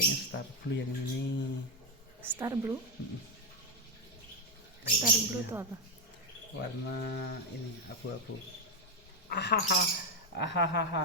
kayaknya Star Blue yang ini. Star Blue? Star Blue itu apa? Warna ini abu-abu. Ahaha, ahaha.